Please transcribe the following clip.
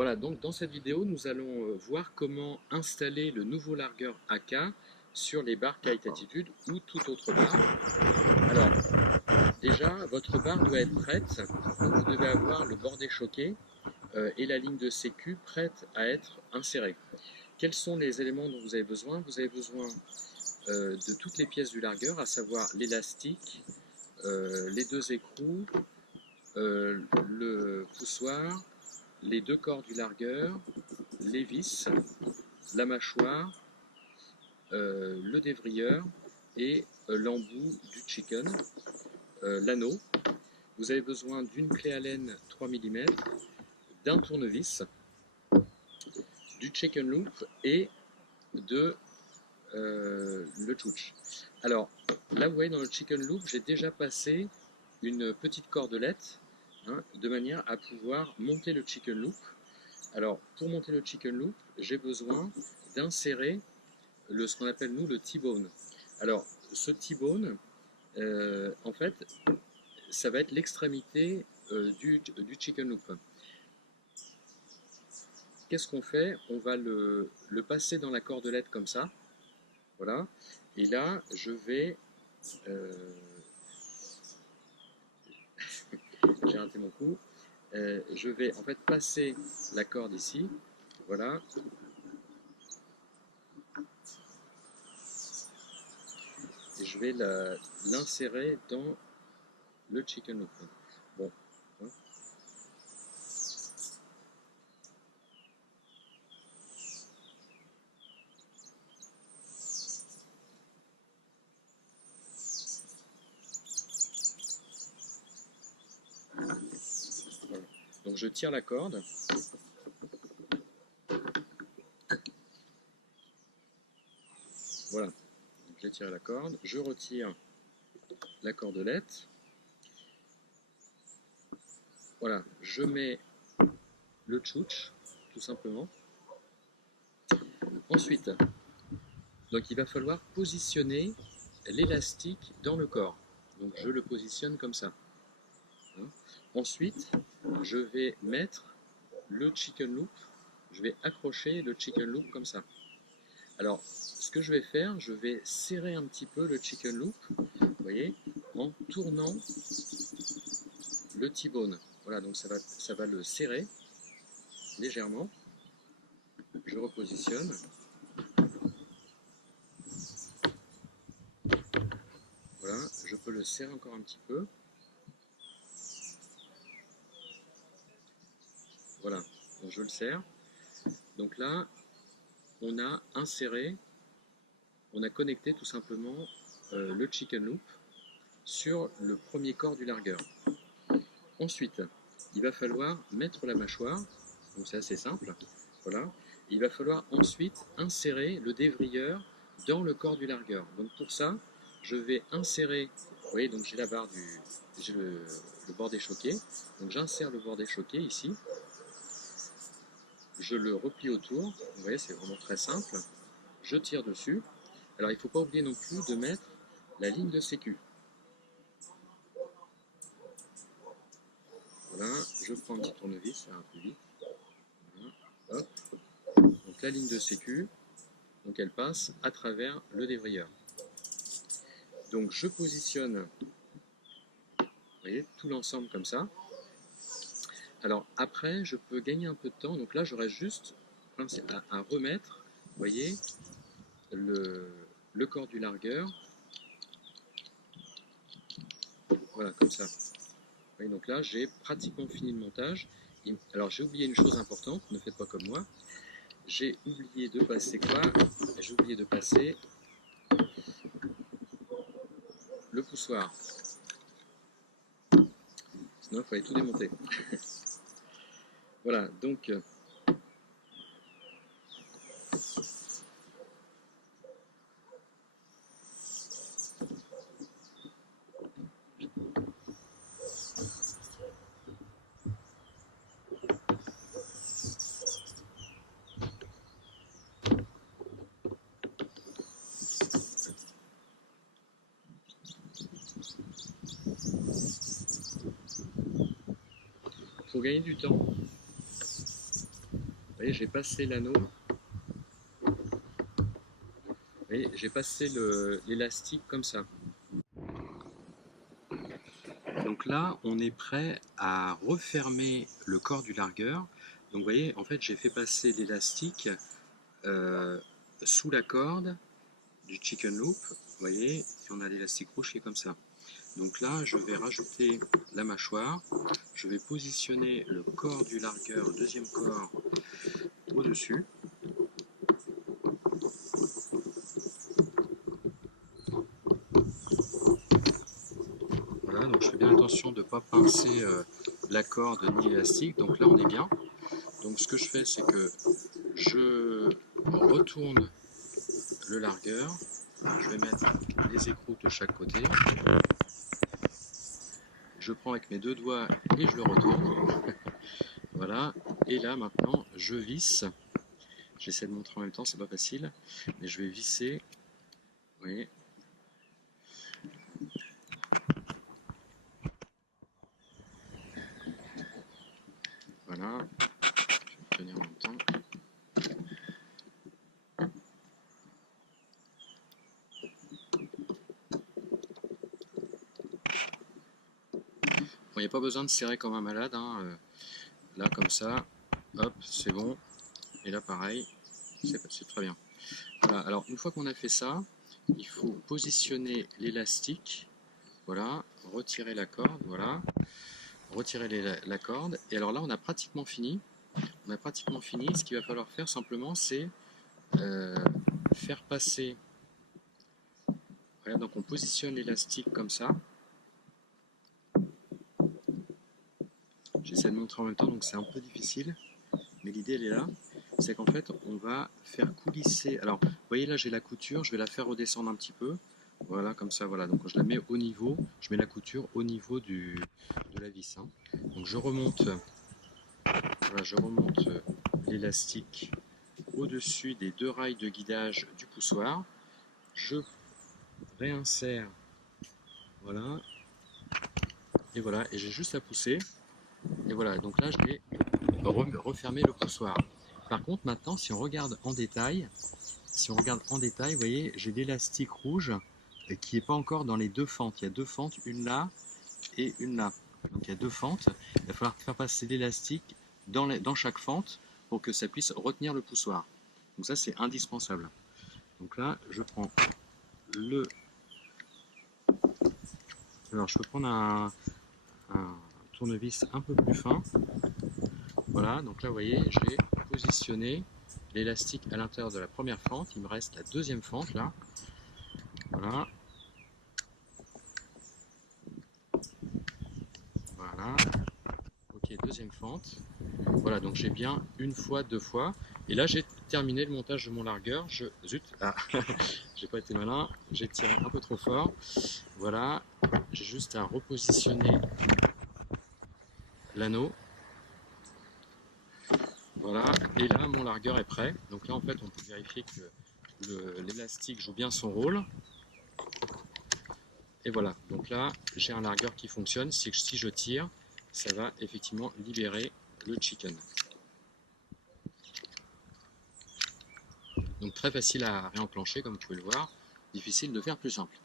Voilà, donc dans cette vidéo, nous allons voir comment installer le nouveau largueur AK sur les barres Kite Attitude ou toute autre barre. Alors, déjà, votre barre doit être prête, donc vous devez avoir le bord échoqué et la ligne de sécu prête à être insérée. Quels sont les éléments dont vous avez besoin? Vous avez besoin de toutes les pièces du largueur, à savoir l'élastique, les deux écrous, le poussoir, les deux corps du largueur, les vis, la mâchoire, le dévrilleur et l'embout du chicken, l'anneau. Vous avez besoin d'une clé Allen 3 mm, d'un tournevis, du chicken loop et de le chouch. Alors là, vous voyez, dans le chicken loop, j'ai déjà passé une petite cordelette de manière à pouvoir monter le chicken loop. Alors, pour monter le chicken loop, j'ai besoin d'insérer ce qu'on appelle nous le T-bone. Alors, ce T-bone, en fait, ça va être l'extrémité du chicken loop. Qu'est-ce qu'on fait? On va le passer dans la cordelette comme ça. Voilà. Et là, je vais... j'ai raté mon coup. Je vais en fait passer la corde ici. Voilà. Et je vais l'insérer dans le chicken loop. Bon. Voilà. Donc je tire la corde. Voilà. Donc j'ai tiré la corde. Je retire la cordelette. Voilà. Je mets le tchouch, tout simplement. Ensuite, donc il va falloir positionner l'élastique dans le corps. Donc je le positionne comme ça. Ensuite, je vais mettre le chicken loop, je vais accrocher le chicken loop comme ça. Alors, ce que je vais faire, je vais serrer un petit peu le chicken loop, vous voyez, en tournant le T-bone. Voilà, donc ça va le serrer légèrement. Je repositionne. Voilà, je peux le serrer encore un petit peu. Voilà, donc je le serre. Donc là, on a inséré, on a connecté tout simplement le chicken loop sur le premier corps du largueur. Ensuite, il va falloir mettre la mâchoire, donc c'est assez simple, voilà. Il va falloir ensuite insérer le dévrilleur dans le corps du largueur. Donc pour ça, je vais insérer, vous voyez, donc j'ai la barre j'ai le bord échoqué, donc j'insère le bord échoqué ici, je le replie autour, vous voyez, c'est vraiment très simple, je tire dessus. Alors il ne faut pas oublier non plus de mettre la ligne de sécu. Voilà, je prends un petit tournevis, ça va plus vite. Voilà, hop. Donc la ligne de sécu, donc elle passe à travers le dévrilleur. Donc je positionne, vous voyez, tout l'ensemble comme ça. Alors après, je peux gagner un peu de temps. Donc là, j'aurais juste à remettre, vous voyez, le corps du largueur. Voilà, comme ça. Vous voyez, donc là, j'ai pratiquement fini le montage. Alors j'ai oublié une chose importante, ne faites pas comme moi. J'ai oublié de passer quoi? J'ai oublié de passer le poussoir. Sinon, il fallait tout démonter. Voilà, donc pour gagner du temps, voyez, j'ai passé l'anneau, vous voyez, j'ai passé l'élastique comme ça. Donc là, on est prêt à refermer le corps du largueur. Donc vous voyez, en fait, j'ai fait passer l'élastique euh, sous la corde du chicken loop. Vous voyez, et on a l'élastique rouge qui est comme ça. Donc là, je vais rajouter la mâchoire. Je vais positionner le corps du largueur, le deuxième corps, au-dessus. Voilà, donc je fais bien attention de ne pas pincer la corde ni l'élastique. Donc là, on est bien. Donc ce que je fais, c'est que je retourne le largueur. Je vais mettre les écroutes de chaque côté. Je prends avec mes deux doigts et je le retourne. Voilà. Et là, maintenant, je visse. J'essaie de montrer en même temps, c'est pas facile. Mais je vais visser. Vous voyez. Voilà. Je vais tenir en même temps. Bon, il n'y a pas besoin de serrer comme un malade. Hein. Là, comme ça, hop, c'est bon. Et là, pareil, c'est très bien. Voilà. Alors, une fois qu'on a fait ça, il faut positionner l'élastique. Voilà, retirer la corde. Voilà, retirer la corde. Et alors là, on a pratiquement fini. On a pratiquement fini. Ce qu'il va falloir faire simplement, c'est faire passer. Voilà, donc on positionne l'élastique comme ça. J'essaie de montrer en même temps, donc c'est un peu difficile, mais l'idée elle est là. C'est qu'en fait, on va faire coulisser. Alors, vous voyez là, j'ai la couture, je vais la faire redescendre un petit peu. Voilà, comme ça, voilà. Donc, je la mets au niveau, je mets la couture au niveau de la vis. Hein. Donc, je remonte, voilà, je remonte l'élastique au-dessus des deux rails de guidage du poussoir. Je réinsère, voilà, et voilà, et j'ai juste à pousser. Et voilà, donc là, je vais refermer le poussoir. Par contre, maintenant, si on regarde en détail, vous voyez, j'ai l'élastique rouge qui n'est pas encore dans les deux fentes. Il y a deux fentes, une là et une là. Donc il y a deux fentes. Il va falloir faire passer l'élastique dans chaque fente pour que ça puisse retenir le poussoir. Donc ça, c'est indispensable. Donc là, je prends le... Alors, je peux prendre un tournevis un peu plus fin. Voilà, donc là, vous voyez, j'ai positionné l'élastique à l'intérieur de la première fente. Il me reste la deuxième fente, là. Voilà. Voilà. Ok, deuxième fente. Voilà, donc j'ai bien une fois, deux fois. Et là, j'ai terminé le montage de mon largueur. Zut, ah, j'ai pas été malin. J'ai tiré un peu trop fort. Voilà, j'ai juste à repositionner l'anneau. Voilà, et là, mon largueur est prêt. Donc là, en fait, on peut vérifier que l'élastique joue bien son rôle. Et voilà, donc là, j'ai un largueur qui fonctionne. Si je tire, ça va effectivement libérer le chicken. Donc très facile à réenclencher, comme vous pouvez le voir. Difficile de faire plus simple.